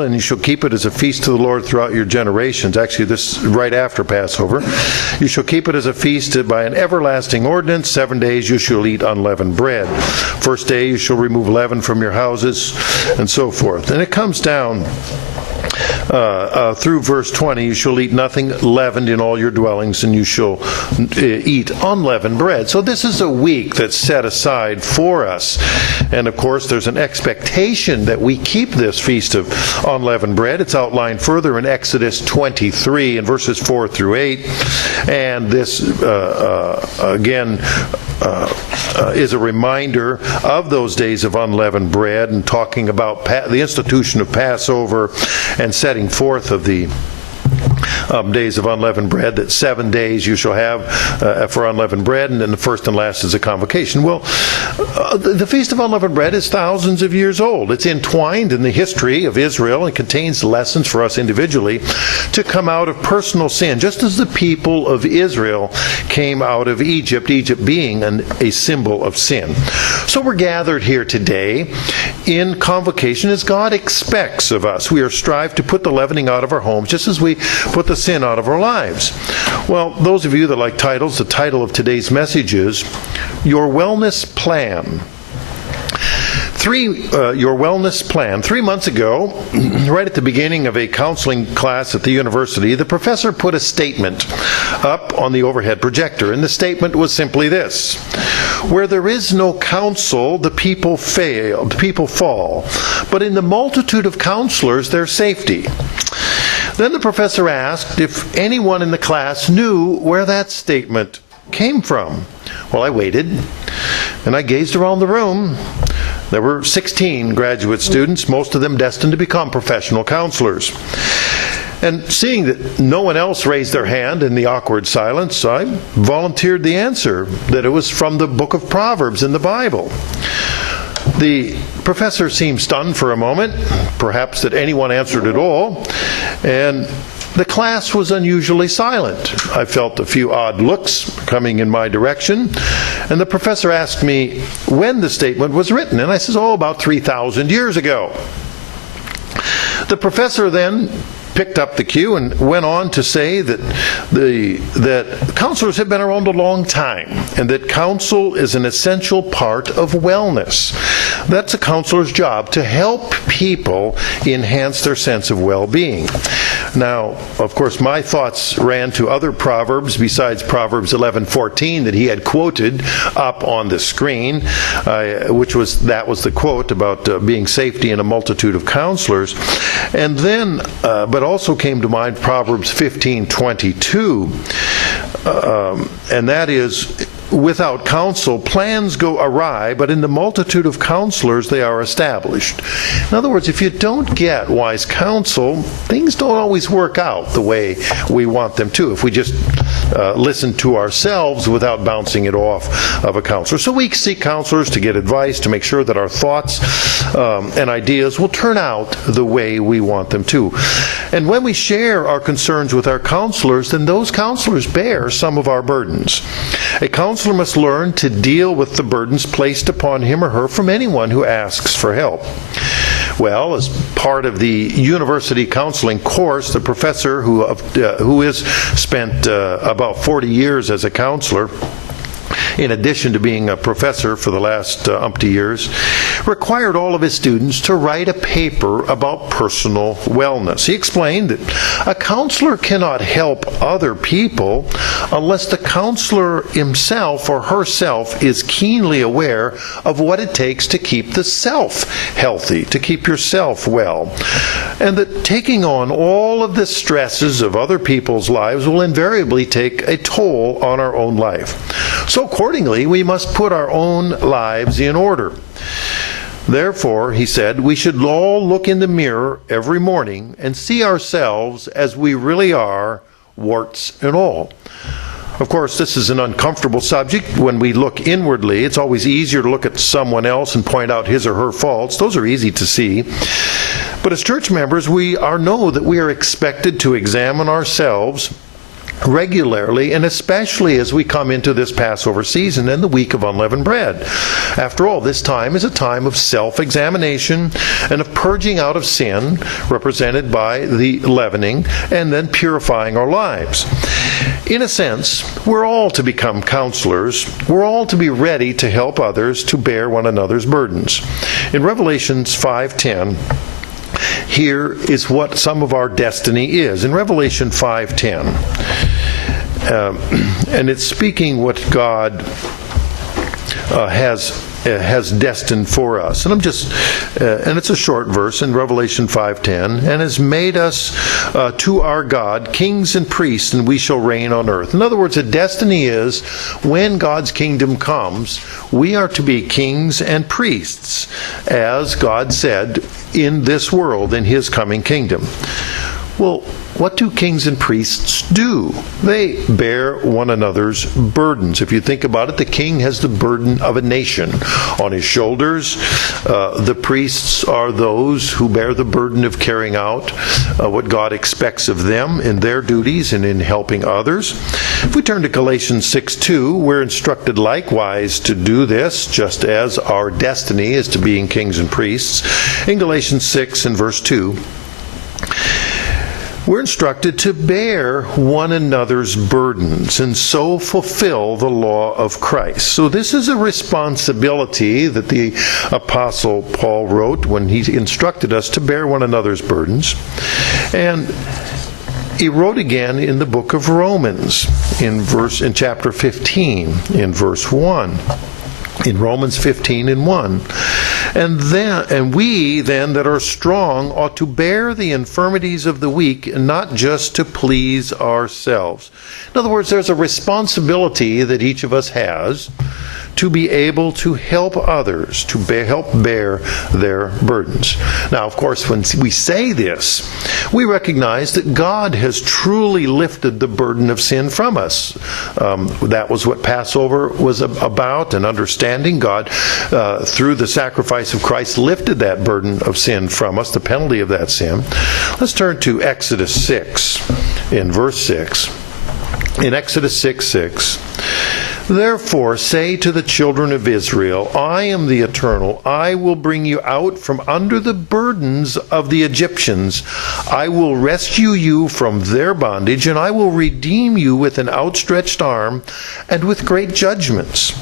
and you shall keep it as a feast to the Lord throughout your generations. Actually, this is right after Passover. You shall keep it as a feast by an everlasting ordinance. 7 days you shall eat unleavened bread. First day you shall remove leaven from your houses, and so forth. And it comes down through verse 20, you shall eat nothing leavened in all your dwellings, and you shall eat unleavened bread. So this is a week that's set aside for us. And of course, there's an expectation that we keep this feast of unleavened bread. It's outlined further in Exodus 23 in verses 4 through 8. And this, again, is a reminder of those days of unleavened bread, and talking about the institution of Passover and setting forth of the days of unleavened bread, that 7 days you shall have for unleavened bread, and then the first and last is a convocation. Well, the Feast of Unleavened Bread is thousands of years old. It's entwined in the history of Israel and contains lessons for us individually to come out of personal sin, just as the people of Israel came out of Egypt, Egypt being a symbol of sin. So we're gathered here today in convocation as God expects of us. We are strive to put the leavening out of our homes, just as we put the sin out of our lives. Well, those of you that like titles, the title of today's message is Your Wellness Plan. Your wellness plan. 3 months ago, right at the beginning of a counseling class at the university, the professor put a statement up on the overhead projector, and the statement was simply this: where there is no counsel, the people fail, the people fall, but in the multitude of counselors there's safety. Then the professor asked if anyone in the class knew where that statement came from. Well, I waited, and I gazed around the room. There were 16 graduate students, most of them destined to become professional counselors. And seeing that no one else raised their hand in the awkward silence, I volunteered the answer, that it was from the book of Proverbs in the Bible. The professor seemed stunned for a moment, perhaps that anyone answered at all, and the class was unusually silent. I felt a few odd looks coming in my direction, and the professor asked me when the statement was written, and I said, about 3,000 years ago. The professor then picked up the cue and went on to say that counselors have been around a long time, and that counsel is an essential part of wellness. That's a counselor's job, to help people enhance their sense of well-being. Now, of course, my thoughts ran to other proverbs besides Proverbs 11:14 that he had quoted up on the screen, that was the quote about being safety in a multitude of counselors. And then, but also came to mind Proverbs 15:22, and that is, without counsel, plans go awry, but in the multitude of counselors they are established. In other words, if you don't get wise counsel, things don't always work out the way we want them to, if we just listen to ourselves without bouncing it off of a counselor. So we seek counselors to get advice, to make sure that our thoughts and ideas will turn out the way we want them to. And when we share our concerns with our counselors, then those counselors bear some of our burdens. A counselor must learn to deal with the burdens placed upon him or her from anyone who asks for help. Well, as part of the university counseling course, the professor who has spent about 40 years as a counselor, in addition to being a professor for the last umpty years, required all of his students to write a paper about personal wellness. He explained that a counselor cannot help other people unless the counselor himself or herself is keenly aware of what it takes to keep the self healthy, to keep yourself well. And that taking on all of the stresses of other people's lives will invariably take a toll on our own life. So accordingly, we must put our own lives in order. Therefore, he said, we should all look in the mirror every morning and see ourselves as we really are, warts and all. Of course, this is an uncomfortable subject. When we look inwardly, it's always easier to look at someone else and point out his or her faults. Those are easy to see. But as church members, we know that we are expected to examine ourselves regularly, and especially as we come into this Passover season and the week of unleavened bread. After all, this time is a time of self-examination and of purging out of sin, represented by the leavening, and then purifying our lives. In a sense, we're all to become counselors. We're all to be ready to help others to bear one another's burdens. In Revelation 5:10, here is what some of our destiny is. In Revelation 5:10, and it's speaking what God has destined for us. And and it's a short verse in Revelation 5:10, and has made us to our God kings and priests, and we shall reign on earth. In other words, the destiny is when God's kingdom comes, we are to be kings and priests, as God said, in this world, in His coming kingdom. Well, what do kings and priests do? They bear one another's burdens. If you think about it, the king has the burden of a nation on his shoulders. The priests are those who bear the burden of carrying out what God expects of them in their duties and in helping others. If we turn to Galatians 6:2, we're instructed likewise to do this, just as our destiny is to being kings and priests. In Galatians 6 and verse 2, we're instructed to bear one another's burdens and so fulfill the law of Christ. So this is a responsibility that the Apostle Paul wrote when he instructed us to bear one another's burdens. And he wrote again in the book of Romans in chapter 15, in verse 1. In Romans 15 and 1. And we then that are strong ought to bear the infirmities of the weak, and not just to please ourselves. In other words, there's a responsibility that each of us has to be able to help others, to help bear their burdens. Now, of course, when we say this, we recognize that God has truly lifted the burden of sin from us. That was what Passover was about, and understanding God, through the sacrifice of Christ, lifted that burden of sin from us, the penalty of that sin. Let's turn to Exodus 6, in verse 6. In Exodus 6:6, therefore say to the children of Israel, I am the Eternal. I will bring you out from under the burdens of the Egyptians. I will rescue you from their bondage, and I will redeem you with an outstretched arm and with great judgments.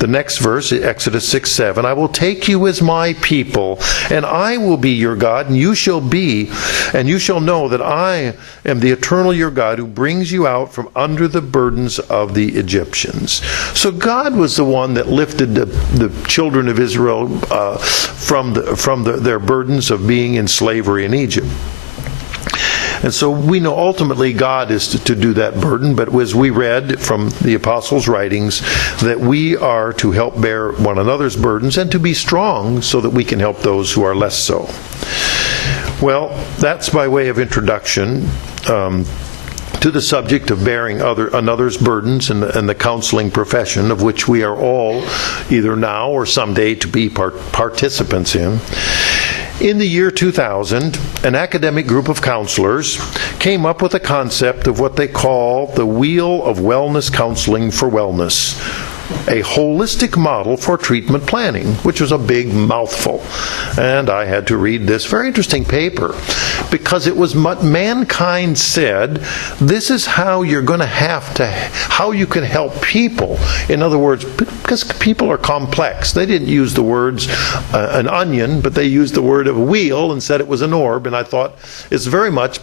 The next verse, Exodus 6:7, I will take you as my people, and I will be your God, and you shall know that I am the Eternal your God, who brings you out from under the burdens of the Egyptians. So God was the one that lifted the children of Israel from their burdens of being in slavery in Egypt. And so we know ultimately God is to do that burden, but as we read from the apostles' writings, that we are to help bear one another's burdens and to be strong so that we can help those who are less so. Well, that's by way of introduction to the subject of bearing another's burdens and the counseling profession, of which we are all either now or someday to be participants in. In the year 2000, an academic group of counselors came up with a concept of what they call the Wheel of Wellness Counseling for Wellness, a holistic model for treatment planning, which was a big mouthful. And I had to read this very interesting paper because it was what mankind said, this is how you're going to how you can help people. In other words, because people are complex. They didn't use the words an onion, but they used the word of a wheel and said it was an orb. And I thought,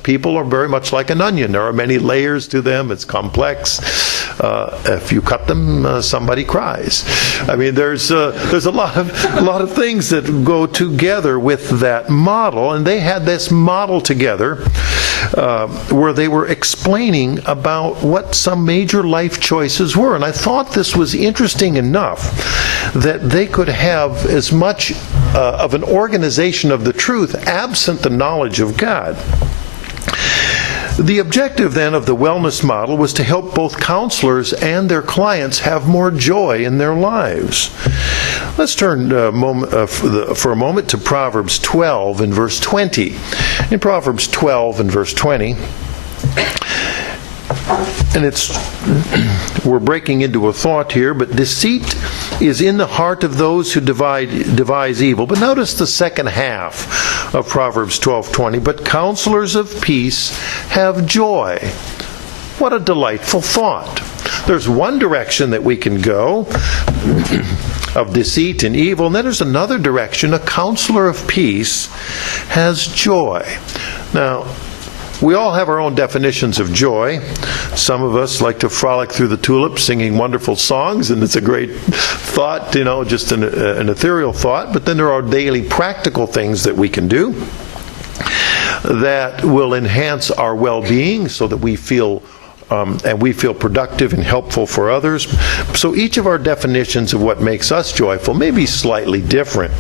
people are very much like an onion. There are many layers to them. It's complex. If you cut them, somebody cries. I mean, there's a lot of things that go together with that model, and they had this model together where they were explaining about what some major life choices were. And I thought this was interesting enough that they could have as much of an organization of the truth absent the knowledge of God. The objective then of the wellness model was to help both counselors and their clients have more joy in their lives. Let's turn for a moment to Proverbs 12 and verse 20. In Proverbs 12 and verse 20, and we're breaking into a thought here, but deceit is in the heart of those who devise evil. But notice the second half of Proverbs 12:20. But counselors of peace have joy. What a delightful thought. There's one direction that we can go of deceit and evil, and then there's another direction. A counselor of peace has joy. Now, we all have our own definitions of joy. Some of us like to frolic through the tulips singing wonderful songs, and it's a great thought, just an ethereal thought. But then there are daily practical things that we can do that will enhance our well-being so that we feel productive and helpful for others. So each of our definitions of what makes us joyful may be slightly different.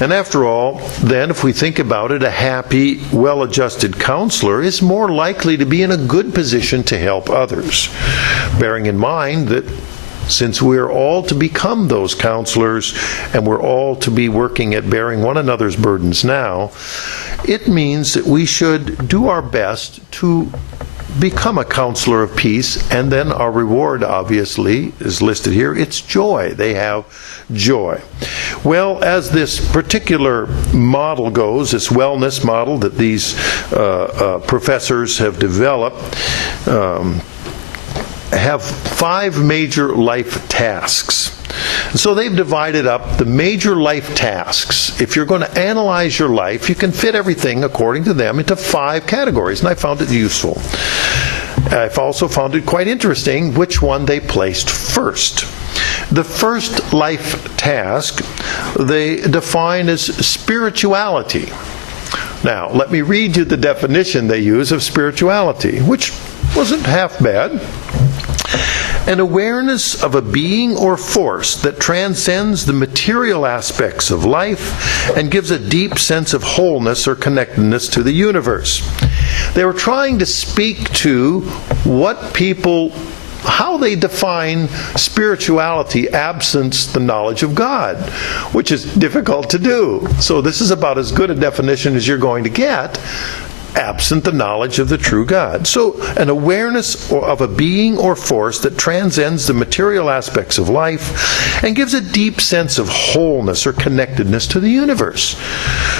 And after all, then, if we think about it, a happy, well-adjusted counselor is more likely to be in a good position to help others, bearing in mind that since we're all to become those counselors and we're all to be working at bearing one another's burdens now, it means that we should do our best to become a counselor of peace, and then our reward, obviously, is listed here. It's joy. They have joy. Well, as this particular model goes, this wellness model that these professors have developed, have 5 major life tasks. So they've divided up the major life tasks. If you're going to analyze your life, you can fit everything, according to them, into 5 categories, and I found it useful. I've also found it quite interesting which one they placed first. The first life task they define as spirituality. Now, let me read you the definition they use of spirituality, which wasn't half bad. An awareness of a being or force that transcends the material aspects of life and gives a deep sense of wholeness or connectedness to the universe. They were trying to speak to how they define spirituality absent the knowledge of God, which is difficult to do. So this is about as good a definition as you're going to get, absent the knowledge of the true God. So an awareness of a being or force that transcends the material aspects of life and gives a deep sense of wholeness or connectedness to the universe.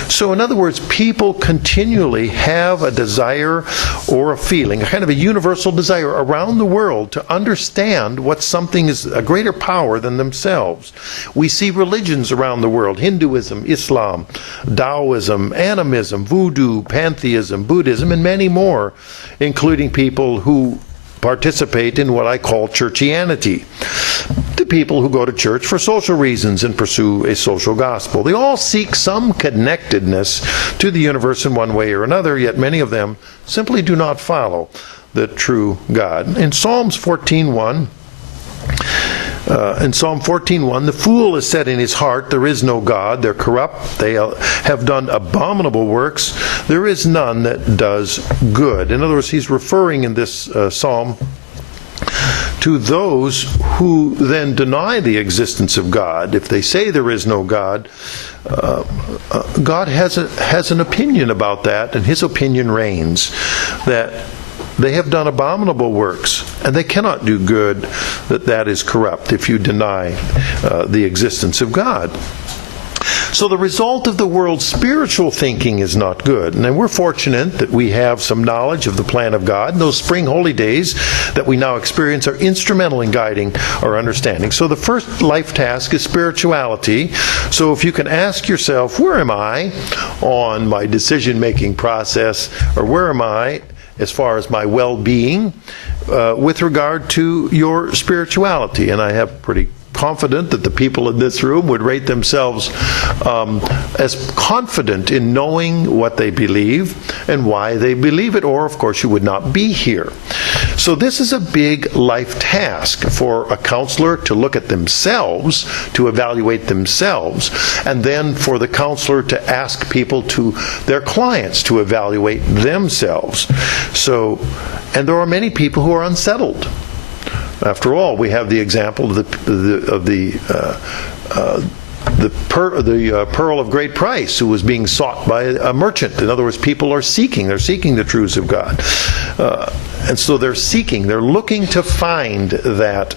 So in other words, people continually have a desire or a feeling, a kind of a universal desire around the world to understand what something is a greater power than themselves. We see religions around the world: Hinduism, Islam, Taoism, animism, voodoo, pantheism, Buddhism, and many more, including people who participate in what I call churchianity. The people who go to church for social reasons and pursue a social gospel. They all seek some connectedness to the universe in one way or another, yet many of them simply do not follow the true God. In Psalm 14:1, the fool has said in his heart, there is no God. They're corrupt. They have done abominable works. There is none that does good. In other words, he's referring in this psalm to those who then deny the existence of God. If they say there is no God, God has an opinion about that, and his opinion reigns, that they have done abominable works, and they cannot do good, that is corrupt if you deny the existence of God. So the result of the world's spiritual thinking is not good. And we're fortunate that we have some knowledge of the plan of God. And those spring holy days that we now experience are instrumental in guiding our understanding. So the first life task is spirituality. So if you can ask yourself, where am I on my decision-making process, or where am I as far as my well-being with regard to your spirituality? And I have pretty confident that the people in this room would rate themselves as confident in knowing what they believe and why they believe it, or of course you would not be here. So this is a big life task for a counselor to look at themselves, to evaluate themselves, and then for the counselor to ask people, their clients, to evaluate themselves. So, and there are many people who are unsettled. After all, we have the example of pearl of great price, who was being sought by a merchant. In other words, people are seeking. They're seeking the truths of God. And so they're seeking. They're looking to find that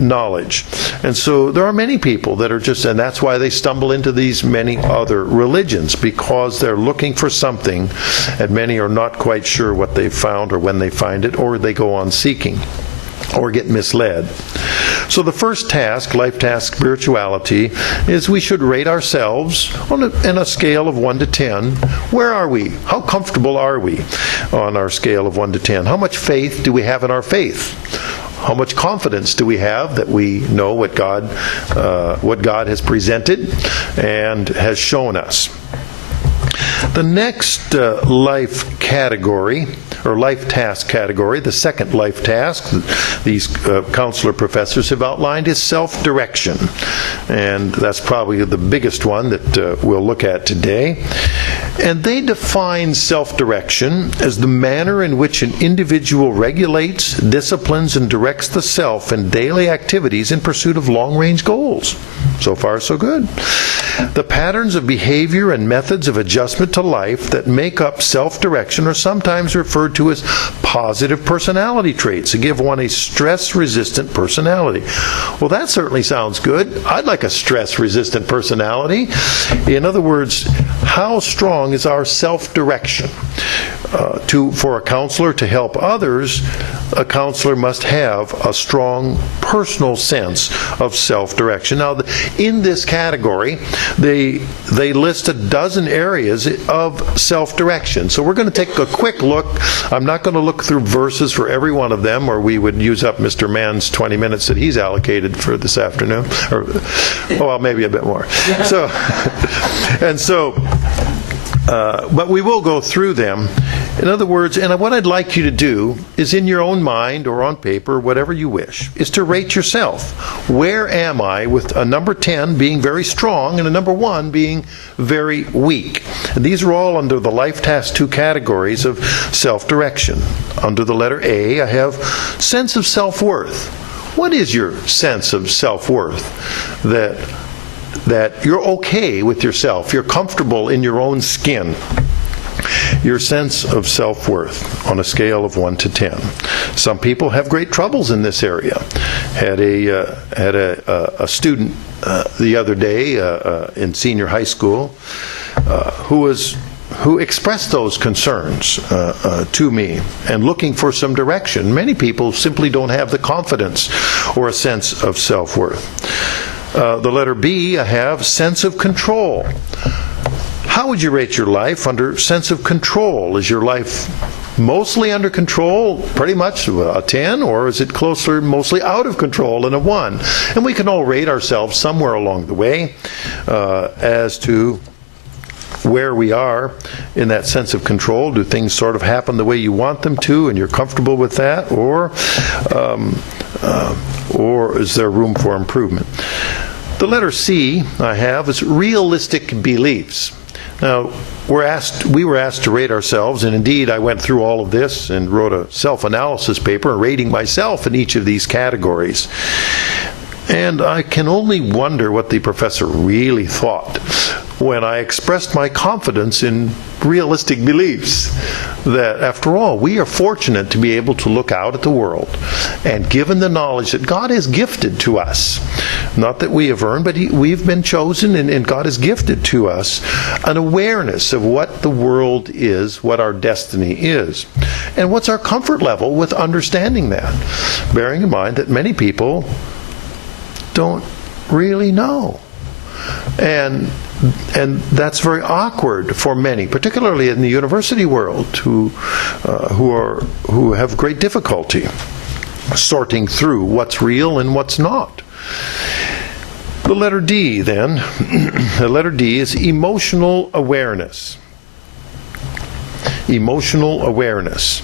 knowledge. And so there are many people that are just, and that's why they stumble into these many other religions, because they're looking for something, and many are not quite sure what they've found or when they find it, or they go on seeking or get misled. So the first task, life task spirituality, is we should rate ourselves on a scale of 1 to 10. Where are we? How comfortable are we on our scale of 1 to 10? How much faith do we have in our faith? How much confidence do we have that we know what God has presented and has shown us? The next life category, or life task category, the second life task these counselor professors have outlined, is self-direction. And that's probably the biggest one that we'll look at today. And they define self-direction as the manner in which an individual regulates, disciplines, and directs the self in daily activities in pursuit of long-range goals. So far, so good. The patterns of behavior and methods of adjustment to life that make up self-direction are sometimes referred to as positive personality traits to give one a stress-resistant personality. Well, that certainly sounds good. I'd like a stress-resistant personality. In other words, how strong is our self-direction? For a counselor to help others, a counselor must have a strong personal sense of self-direction. Now, in this category, they list a dozen areas of self-direction. So we're going to take a quick look. I'm not going to look through verses for every one of them, or we would use up Mr. Mann's 20 minutes that he's allocated for this afternoon. Or, well, maybe a bit more. But we will go through them. In other words, and what I'd like you to do is, in your own mind or on paper, whatever you wish, is to rate yourself. Where am I, with a number 10 being very strong and a number 1 being very weak? And these are all under the Life Task 2 categories of self-direction. Under the letter A, I have sense of self-worth. What is your sense of self-worth? That you're okay with yourself, you're comfortable in your own skin. Your sense of self-worth on a scale of 1 to 10. Some people have great troubles in this area. Had a student the other day in senior high school who expressed those concerns to me, and looking for some direction. Many people simply don't have the confidence or a sense of self-worth. The letter B, I have sense of control. How would you rate your life under sense of control? Is your life mostly under control, pretty much a 10, or is it closer, mostly out of control, and a 1? And we can all rate ourselves somewhere along the way as to where we are in that sense of control. Do things sort of happen the way you want them to, and you're comfortable with that, or is there room for improvement? The letter C I have is realistic beliefs. Now, we were asked to rate ourselves, and indeed I went through all of this and wrote a self-analysis paper rating myself in each of these categories. And I can only wonder what the professor really thought when I expressed my confidence in realistic beliefs. That, after all, we are fortunate to be able to look out at the world, and given the knowledge that God has gifted to us, not that we have earned, but we've been chosen, and God has gifted to us an awareness of what the world is, what our destiny is, and what's our comfort level with understanding that, bearing in mind that many people don't really know. And that's very awkward for many, particularly in the university world, who have great difficulty sorting through what's real and what's not. The letter D, then, the letter D is emotional awareness. Emotional awareness.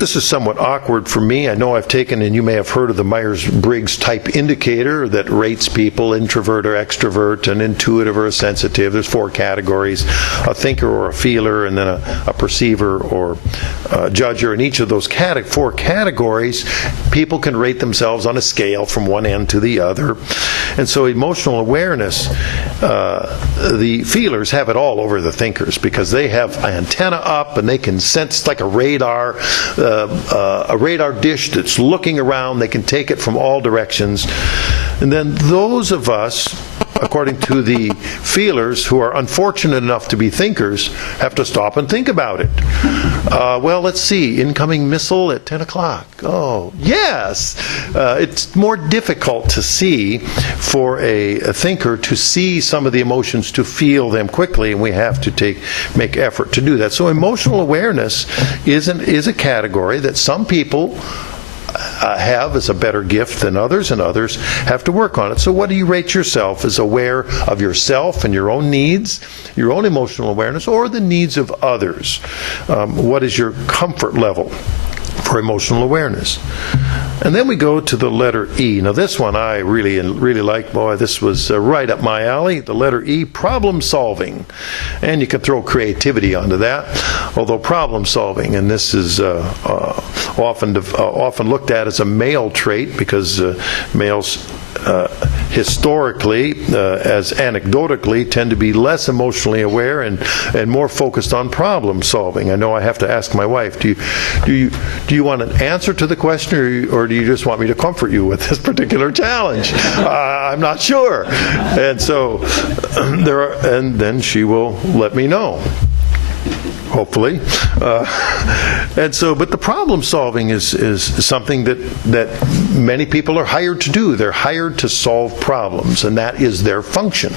This is somewhat awkward for me. I know I've taken, and you may have heard of the Myers-Briggs type indicator that rates people, introvert or extrovert, an intuitive or a sensitive. There's 4 categories, a thinker or a feeler, and then a perceiver or a judger. In each of those 4 categories, people can rate themselves on a scale from one end to the other. And so emotional awareness, the feelers have it all over the thinkers because they have an antenna up and they can sense like a radar dish that's looking around. They can take it from all directions. And then those of us, according to the feelers, who are unfortunate enough to be thinkers, have to stop and think about it. Well, let's see, incoming missile at 10 o'clock. Oh, yes! It's more difficult to see for a thinker to see some of the emotions, to feel them quickly, and we have to make effort to do that. So emotional awareness is a category that some people have as a better gift than others, and others have to work on it. So what do you rate yourself as aware of yourself and your own needs, your own emotional awareness, or the needs of others? What is your comfort level for emotional awareness? And then we go to the letter E. Now this one I really like. Boy, this was right up my alley. The letter E, problem solving. And you can throw creativity onto that, although problem solving, and this is often looked at as a male trait because males historically, as anecdotally, tend to be less emotionally aware and more focused on problem solving. I know I have to ask my wife, do you want an answer to the question, or do you just want me to comfort you with this particular challenge? I'm not sure. And so and then she will let me know, hopefully. But the problem solving is something that many people are hired to do. They're hired to solve problems, and that is their function.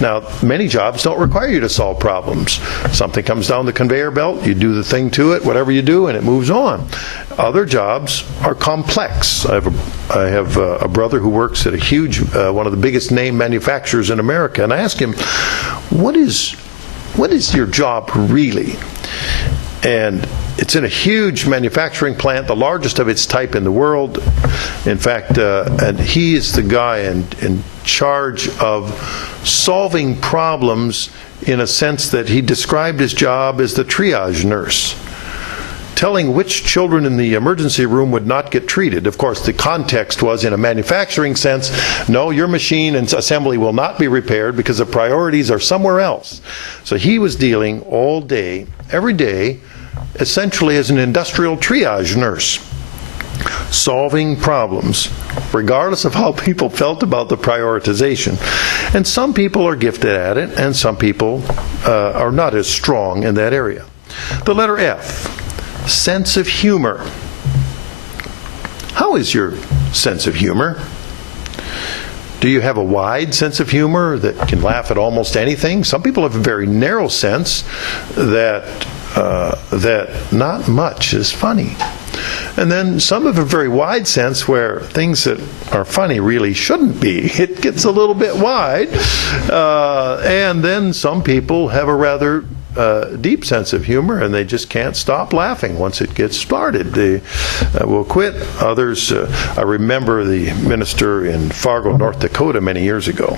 Now, many jobs don't require you to solve problems. Something comes down the conveyor belt, you do the thing to it, whatever you do, and it moves on. Other jobs are complex. I have a brother who works at a huge, one of the biggest name manufacturers in America, and I asked him, what is your job really? And it's in a huge manufacturing plant, the largest of its type in the world. In fact, and he is the guy in charge of solving problems in a sense that he described his job as the triage nurse, telling which children in the emergency room would not get treated. Of course, the context was in a manufacturing sense, no, your machine and assembly will not be repaired because the priorities are somewhere else. So he was dealing all day, every day, essentially as an industrial triage nurse, solving problems, regardless of how people felt about the prioritization. And some people are gifted at it, and some people are not as strong in that area. The letter F. Sense of humor. How is your sense of humor? Do you have a wide sense of humor that can laugh at almost anything? Some people have a very narrow sense that not much is funny. And then some have a very wide sense where things that are funny really shouldn't be. It gets a little bit wide. And then some people have a rather deep sense of humor, and they just can't stop laughing once it gets started. They will quit. Others, I remember the minister in Fargo, North Dakota many years ago.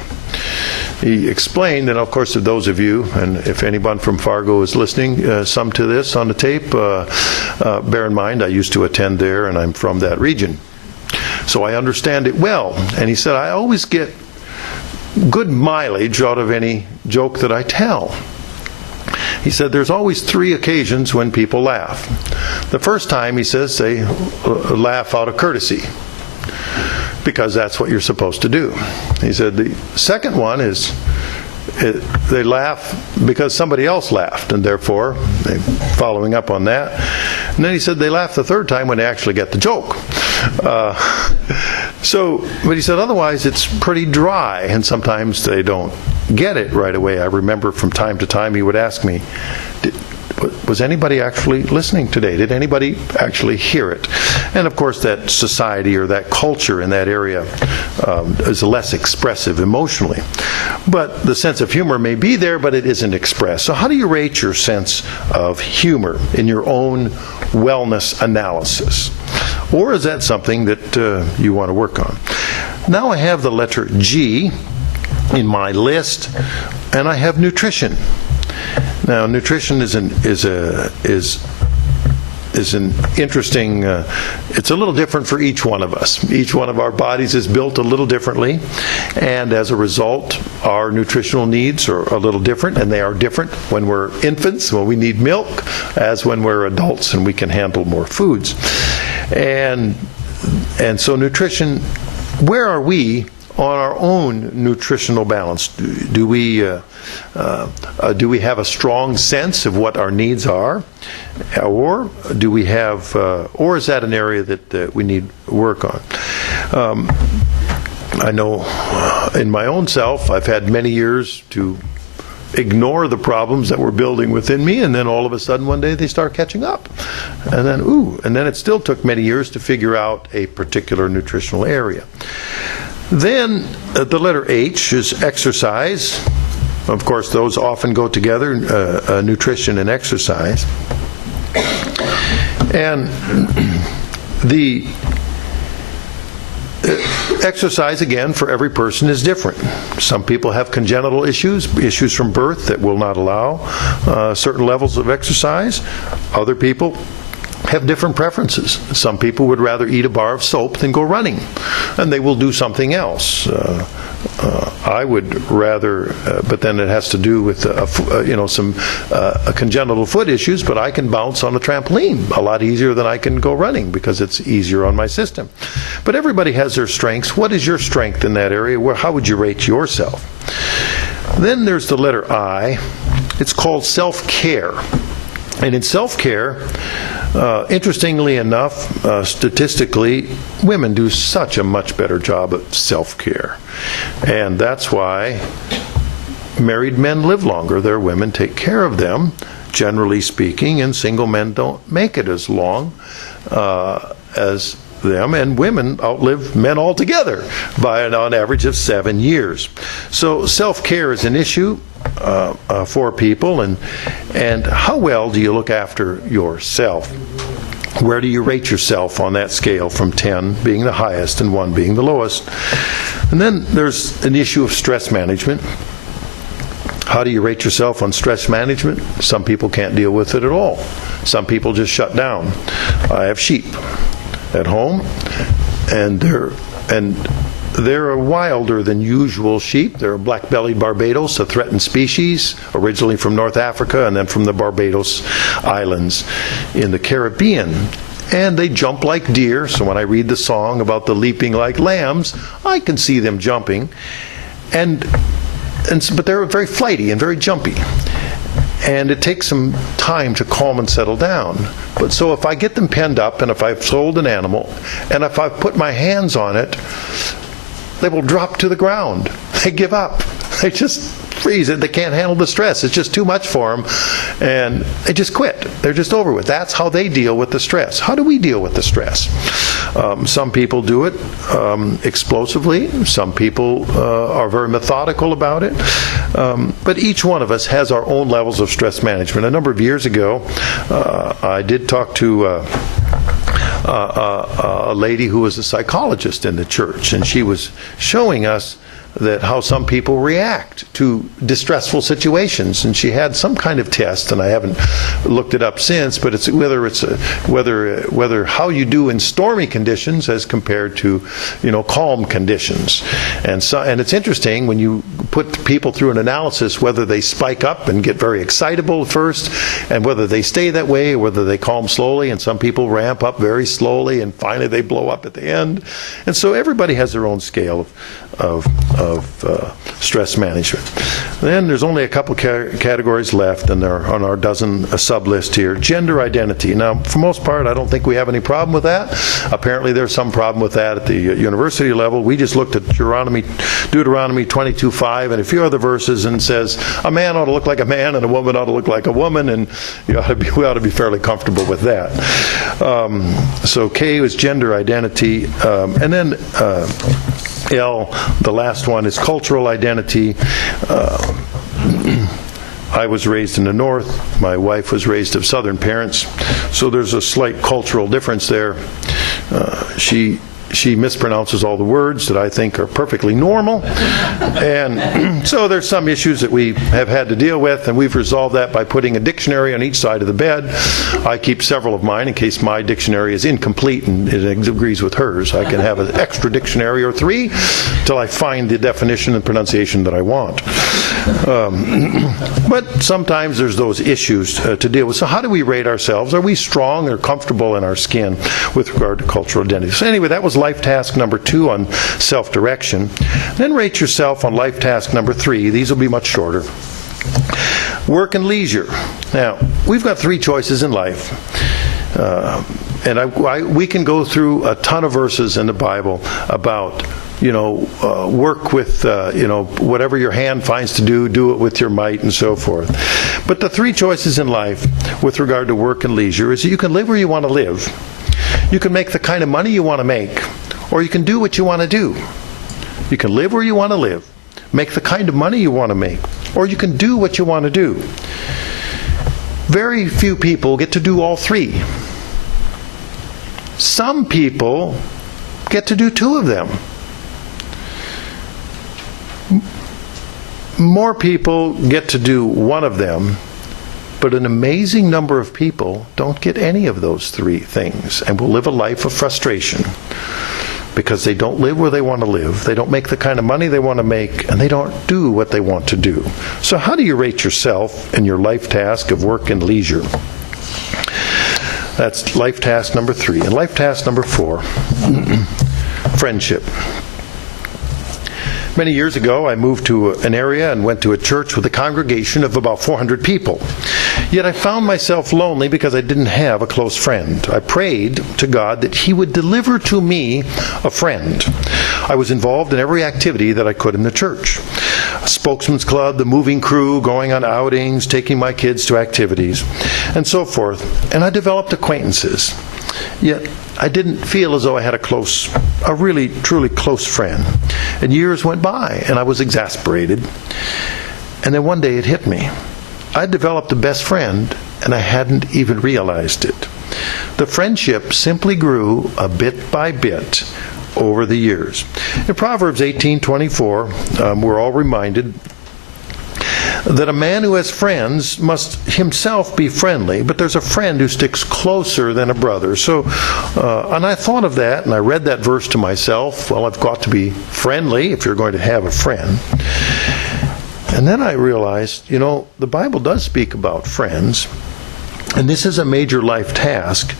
He explained, and of course, to those of you, and if anyone from Fargo is listening, some to this on the tape, bear in mind I used to attend there, and I'm from that region. So I understand it well. And he said, I always get good mileage out of any joke that I tell. He said, there's always 3 occasions when people laugh. The first time, he says, they laugh out of courtesy, because that's what you're supposed to do. He said the second one is they laugh because somebody else laughed, and therefore they're following up on that. And then he said they laugh the third time when they actually get the joke. But he said otherwise it's pretty dry, and sometimes they don't get it right away. I remember from time to time he would ask me, Was anybody actually listening today? Did anybody actually hear it? And of course, that society or that culture in that area is less expressive emotionally. But the sense of humor may be there, but it isn't expressed. So how do you rate your sense of humor in your own wellness analysis? Or is that something that you want to work on? Now I have the letter G in my list, and I have nutrition. Now, nutrition is an interesting. It's a little different for each one of us. Each one of our bodies is built a little differently, and as a result, our nutritional needs are a little different, and they are different when we're infants, when we need milk, as when we're adults and we can handle more foods. And so nutrition, where are we on our own nutritional balance? Do we have a strong sense of what our needs are, or do we have, or is that an area that we need work on? I know in my own self, I've had many years to ignore the problems that were building within me, and then all of a sudden one day they start catching up, and then it still took many years to figure out a particular nutritional area. Then the letter H is exercise. Of course, those often go together, nutrition and exercise. And the exercise, again, for every person is different. Some people have congenital issues from birth that will not allow certain levels of exercise. Other people have different preferences. Some people would rather eat a bar of soap than go running, and they will do something else. I would rather, but then it has to do with some congenital foot issues. But I can bounce on a trampoline a lot easier than I can go running because it's easier on my system. But everybody has their strengths. What is your strength in that area? How would you rate yourself? Then there's the letter I. It's called self-care. And in self-care, interestingly enough, statistically, women do such a much better job of self-care. And that's why married men live longer. Their women take care of them, generally speaking, and single men don't make it as long as them, and women outlive men altogether by on average of 7 years. So self-care is an issue for people, and how well do you look after yourself? Where do you rate yourself on that scale, from 10 being the highest and 1 being the lowest? And then there's an issue of stress management. How do you rate yourself on stress management? Some people can't deal with it at all. Some people just shut down. I have sheep at home, and they're wilder than usual sheep. They're a black-bellied Barbados, a threatened species, originally from North Africa and then from the Barbados Islands in the Caribbean. And they jump like deer, so when I read the song about the leaping like lambs, I can see them jumping. But they're very flighty and very jumpy. And it takes some time to calm and settle down. But so if I get them penned up, and if I've sold an animal, and if I've put my hands on it, they will drop to the ground. They give up. They just freeze it. They can't handle the stress. It's just too much for them, and they just quit. They're just over with. That's how they deal with the stress. How do we deal with the stress? Some people do it explosively. Some people are very methodical about it. But each one of us has our own levels of stress management. A number of years ago, I did talk to a lady who was a psychologist in the church, and she was showing us that how some people react to distressful situations, and she had some kind of test, and I haven't looked it up since, but it's whether how you do in stormy conditions as compared to calm conditions, and it's interesting when you put people through an analysis whether they spike up and get very excitable first, and whether they stay that way, or whether they calm slowly, and some people ramp up very slowly and finally they blow up at the end. And so everybody has their own scale of stress management. Then there's only a couple categories left, and they're on our dozen sub-list here. Gender identity. Now, for the most part, I don't think we have any problem with that. Apparently, there's some problem with that at the university level. We just looked at Deuteronomy 22:5 and a few other verses, and says a man ought to look like a man and a woman ought to look like a woman, and we ought to be fairly comfortable with that. So K was gender identity, and then L, the last one, is cultural identity. I was raised in the North. My wife was raised of Southern parents, so there's a slight cultural difference there. She mispronounces all the words that I think are perfectly normal. And so there's some issues that we have had to deal with, and we've resolved that by putting a dictionary on each side of the bed. I keep several of mine in case my dictionary is incomplete and it agrees with hers. I can have an extra dictionary or three till I find the definition and pronunciation that I want. But sometimes there's those issues to deal with. So how do we rate ourselves? Are we strong or comfortable in our skin with regard to cultural identity? So anyway, that was life task number 2 on self-direction. Then rate yourself on life task number 3. These will be much shorter. Work and leisure. Now, we've got 3 choices in life. And we can go through a ton of verses in the Bible about work with, whatever your hand finds to do it with your might and so forth. But the 3 choices in life with regard to work and leisure is that you can live where you want to live. You can make the kind of money you want to make, or you can do what you want to do. You can live where you want to live, make the kind of money you want to make, or you can do what you want to do. Very few people get to do all 3. Some people get to do 2 of them. More people get to do 1 of them, but an amazing number of people don't get any of those 3 things and will live a life of frustration because they don't live where they want to live, they don't make the kind of money they want to make, and they don't do what they want to do. So how do you rate yourself in your life task of work and leisure? That's life task number 3. And life task number 4, friendship. Many years ago, I moved to an area and went to a church with a congregation of about 400 people. Yet I found myself lonely because I didn't have a close friend. I prayed to God that He would deliver to me a friend. I was involved in every activity that I could in the church. A spokesman's club, the moving crew, going on outings, taking my kids to activities, and so forth. And I developed acquaintances. Yet I didn't feel as though I had a really, truly close friend. And years went by, and I was exasperated. And then one day it hit me. I developed a best friend, and I hadn't even realized it. The friendship simply grew a bit by bit over the years. In Proverbs 18:24, we're all reminded that a man who has friends must himself be friendly, but there's a friend who sticks closer than a brother. So, and I thought of that, and I read that verse to myself. Well, I've got to be friendly if you're going to have a friend. And then I realized, the Bible does speak about friends, and this is a major life task.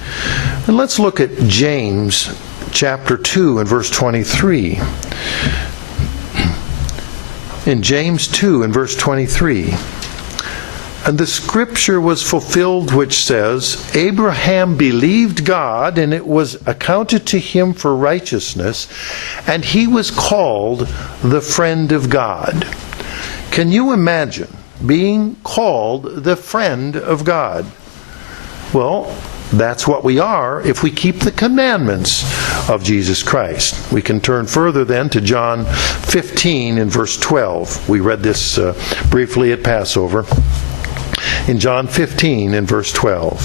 And let's look at James chapter 2 and verse 23. In James 2 and verse 23, and the scripture was fulfilled which says, Abraham believed God, and it was accounted to him for righteousness, and he was called the friend of God. Can you imagine being called the friend of God? Well, that's what we are if we keep the commandments of Jesus Christ. We can turn further then to John 15 and verse 12. We read this briefly at Passover. In John 15 and verse 12.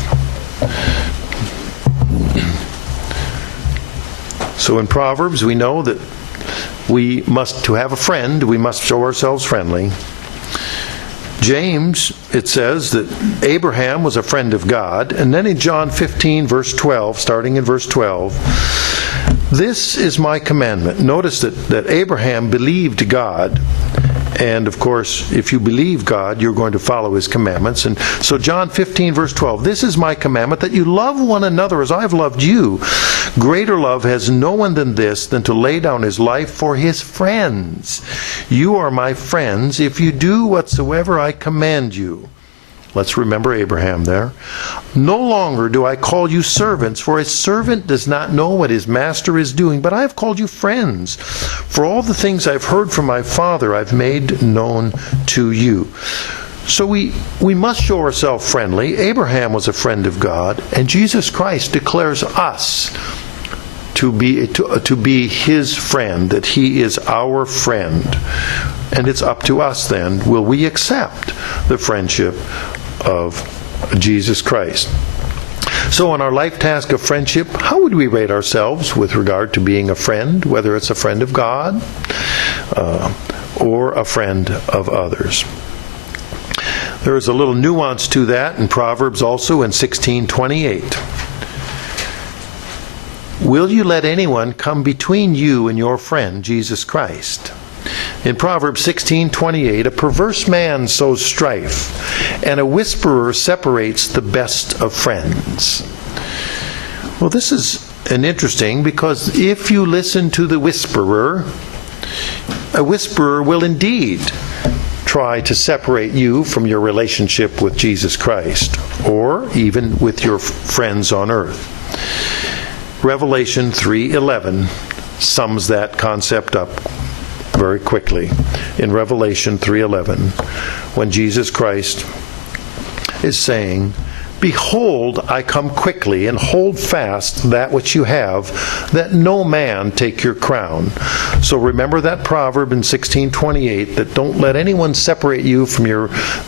So in Proverbs we know that to have a friend, we must show ourselves friendly. James, it says that Abraham was a friend of God. And then in John 15, verse 12, starting in verse 12, this is my commandment. Notice that Abraham believed God, And of course, if you believe God, you're going to follow his commandments. And so John 15, verse 12, this is my commandment, that you love one another as I have loved you. Greater love has no one than this, than to lay down his life for his friends. You are my friends if you do whatsoever I command you. Let's remember Abraham there. No longer do I call you servants, for a servant does not know what his master is doing, but I have called you friends. For all the things I've heard from my Father I've made known to you. So we must show ourselves friendly. Abraham was a friend of God, and Jesus Christ declares us to be his friend, that he is our friend. And it's up to us then, will we accept the friendship of Jesus Christ? So in our life task of friendship, how would we rate ourselves with regard to being a friend, whether it's a friend of God or a friend of others? There is a little nuance to that in Proverbs also in 16:28. Will you let anyone come between you and your friend, Jesus Christ? In Proverbs 16:28, a perverse man sows strife, and a whisperer separates the best of friends. Well, this is interesting, because if you listen to the whisperer, a whisperer will indeed try to separate you from your relationship with Jesus Christ, or even with your friends on earth. Revelation 3:11 sums that concept up very quickly. In Revelation 3:11, when Jesus Christ is saying, behold, I come quickly, and hold fast that which you have, that no man take your crown. So remember that proverb in 16:28, that don't let anyone separate you from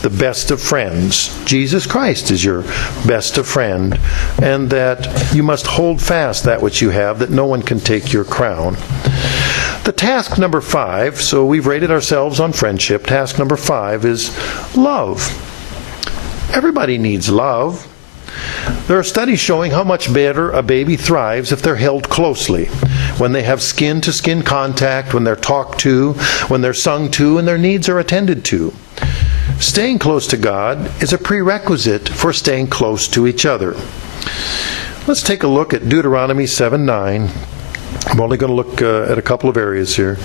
the best of friends. Jesus Christ is your best of friend, and that you must hold fast that which you have, that no one can take your crown. The task number 5, so we've rated ourselves on friendship. Task number 5 is love. Everybody needs love. There are studies showing how much better a baby thrives if they're held closely, when they have skin-to-skin contact, when they're talked to, when they're sung to, and their needs are attended to. Staying close to God is a prerequisite for staying close to each other. Let's take a look at Deuteronomy 7:9. I'm only going to look at a couple of areas here.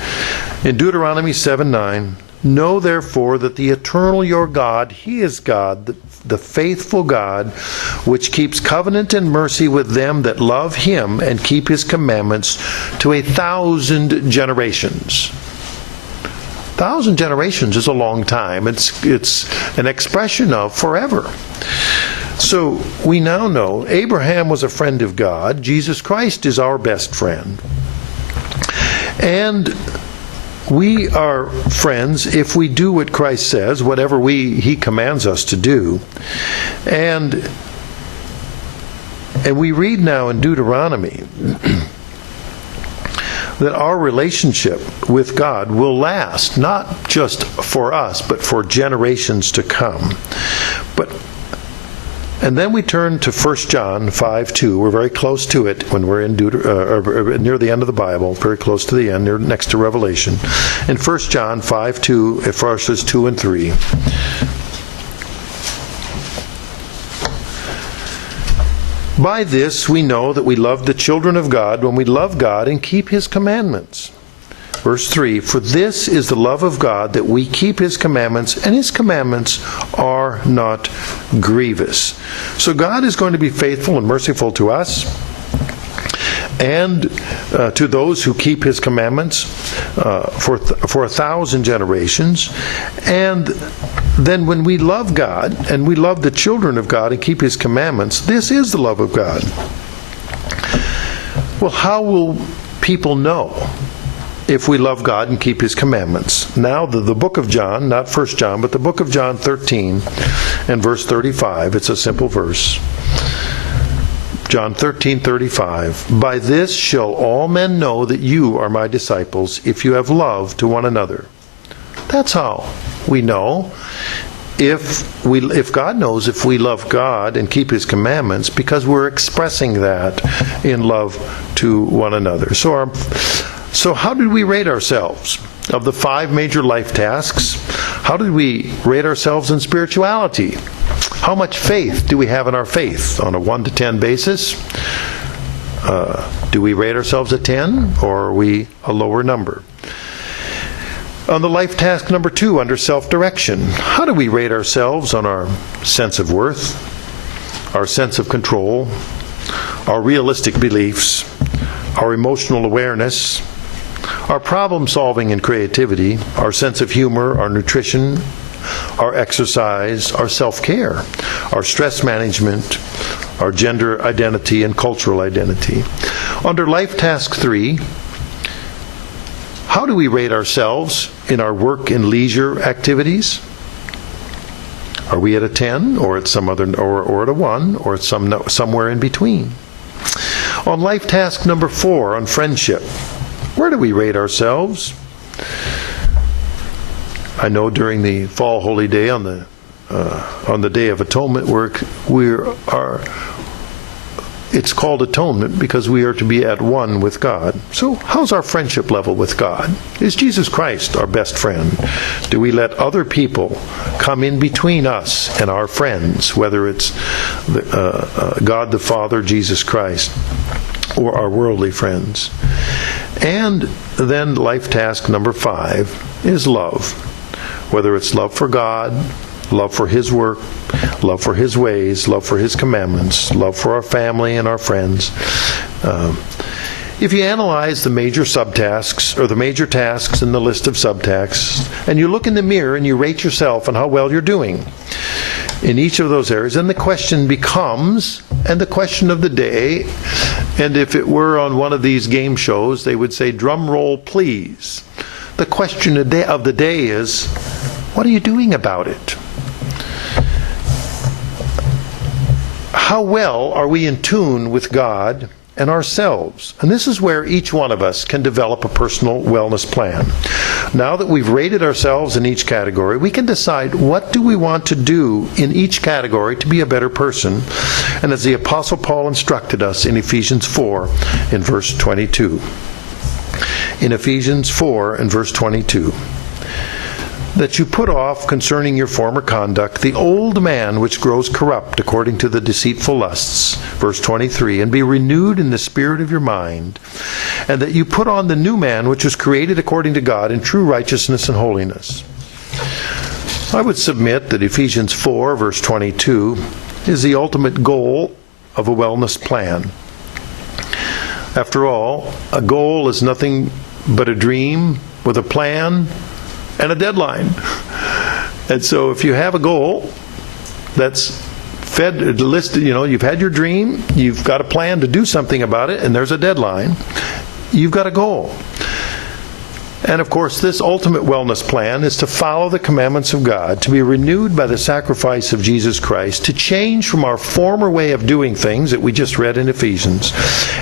In Deuteronomy 7:9, know therefore that the eternal your God, he is God, the faithful God, which keeps covenant and mercy with them that love him and keep his commandments to 1,000 generations. 1,000 generations is a long time. It's an expression of forever. So we now know Abraham was a friend of God. Jesus Christ is our best friend. And we are friends if we do what Christ says, whatever he commands us to do. And we read now in Deuteronomy that our relationship with God will last, not just for us, but for generations to come. And then we turn to 1 John 5:2. We're very close to it when we're in near the end of the Bible, very close to the end, next to Revelation. In 1 John 5:2, verses 2 and 3. By this we know that we love the children of God, when we love God and keep his commandments. Verse 3, for this is the love of God, that we keep his commandments, and his commandments are not grievous. So God is going to be faithful and merciful to us, and to those who keep his commandments for 1,000 generations. And then when we love God, and we love the children of God and keep his commandments, this is the love of God. Well, how will people know if we love God and keep his commandments? Now the book of John, not 1 John, but the book of John 13 and verse 35, it's a simple verse. John 13:35, by this shall all men know that you are my disciples, if you have love to one another. That's how we know. If God knows if we love God and keep his commandments, because we're expressing that in love to one another. So how did we rate ourselves? of the 5 major life tasks, how do we rate ourselves in spirituality? How much faith do we have in our faith on a 1 to 10 basis? Do we rate ourselves a 10, or are we a lower number? On the life task number 2, under self-direction, how do we rate ourselves on our sense of worth, our sense of control, our realistic beliefs, our emotional awareness, our problem-solving and creativity, our sense of humor, our nutrition, our exercise, our self-care, our stress management, our gender identity and cultural identity? Under life task 3, how do we rate ourselves in our work and leisure activities? Are we at a 10, or at some other, or at a 1, or at somewhere in between? On life task number 4, on friendship, where do we rate ourselves? I know during the Fall Holy Day on the Day of Atonement, it's called atonement because we are to be at one with God. So how's our friendship level with God? Is Jesus Christ our best friend? Do we let other people come in between us and our friends, whether it's God the Father, Jesus Christ, or our worldly friends? And then life task number 5 is love. Whether it's love for God, love for His work, love for His ways, love for His commandments, love for our family and our friends. If you analyze the major subtasks, or the major tasks in the list of subtasks, and you look in the mirror and you rate yourself on how well you're doing in each of those areas, then the question becomes, and the question of the day, and if it were on one of these game shows, they would say, drum roll please. The question of the day is, what are you doing about it? How well are we in tune with God and ourselves? And this is where each one of us can develop a personal wellness plan. Now that we've rated ourselves in each category, we can decide what do we want to do in each category to be a better person. And as the Apostle Paul instructed us in Ephesians 4 in verse 22. In Ephesians 4 and verse 22. That you put off concerning your former conduct the old man which grows corrupt according to the deceitful lusts, verse 23, and be renewed in the spirit of your mind, and that you put on the new man which was created according to God in true righteousness and holiness. I would submit that Ephesians 4, verse 22, is the ultimate goal of a wellness plan. After all, a goal is nothing but a dream with a plan and a deadline. And so if you have a goal that's listed, you've had your dream, you've got a plan to do something about it, and there's a deadline, you've got a goal. And of course, this ultimate wellness plan is to follow the commandments of God, to be renewed by the sacrifice of Jesus Christ, to change from our former way of doing things that we just read in Ephesians,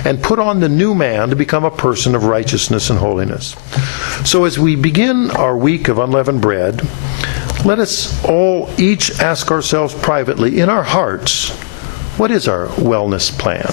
and put on the new man to become a person of righteousness and holiness. So as we begin our week of unleavened bread, let us all each ask ourselves privately in our hearts, what is our wellness plan?